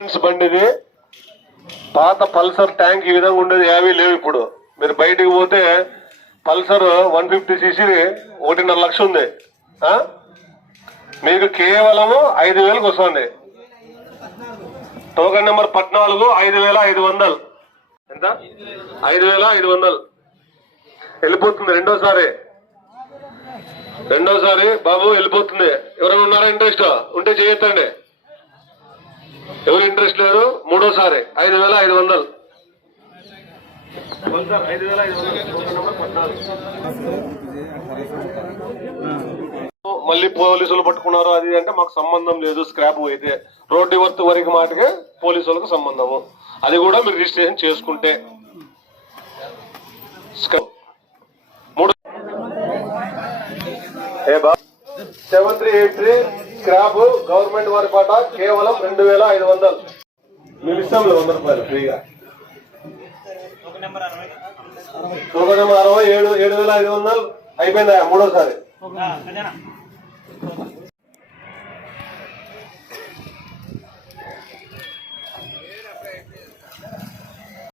బండిది. పాత Pulsar tank ఈ విధంగా ఉండేది ఏవీ లేవు ఇప్పుడు. మీరు బయటికి పోతే పల్సర్ వన్ ఫిఫ్టీ సీసీ ఒకటిన్నర లక్ష ఉంది. మీకు కేవలము ఐదు వేలకు వస్తుంది. టోకెన్ నెంబర్ పద్నాలుగు ఐదు వేల ఐదు వందలు. ఎంత? ఐదు వేల ఐదు వందలు. వెళ్ళిపోతుంది రెండోసారి. రెండోసారి బాబు వెళ్ళిపోతుంది. ఎవరైనా ఉన్నారా ఇంట్రెస్ట్? ఉంటే చేయొద్దండి. ఇంట్రెస్ట్ లేరు మూడోసారి ఐదు వేల ఐదు వందలు. ఐదు వేల ఐదు మళ్ళీ పోలీసులు పట్టుకున్నారు అది అంటే మాకు సంబంధం లేదు స్క్రాప్ అయితే రోడ్డు వర్త్ వరకు మాటకే పోలీసులకు సంబంధము. అది కూడా మీరు రిజిస్ట్రేషన్ చేసుకుంటే. మూడు A seven three eight three scrap government వారి పాట కేవలం రెండు వేల ఐదు వందలు. మేము ఇస్తాం వంద రూపాయలు ఫ్రీగా. ఒక నెంబర్ అరవై. ఏడు ఏడు వేల ఐదు వందలు. అయిపోయిందా? మూడోసారి.